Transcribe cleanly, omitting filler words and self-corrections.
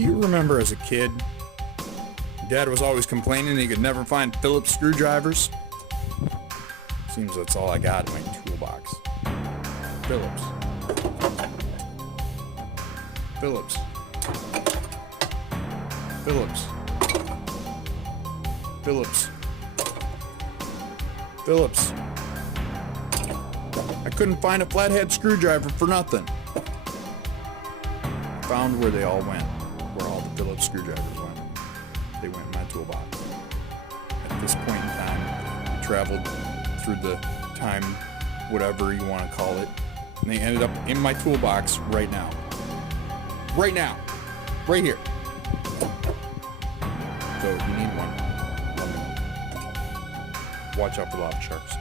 Do you remember as a kid, Dad was always complaining he could never find Phillips screwdrivers? Seems that's all I got in my toolbox. Phillips. Phillips. Phillips. Phillips. Phillips. I couldn't find a flathead screwdriver for nothing. Found where they all went, where all the Phillips screwdrivers went. They went in my toolbox. At this point in time, I traveled through the time, whatever you want to call it, and they ended up in my toolbox right now. Right now. Right here. So if you need one, let me know. Watch out for lava sharks.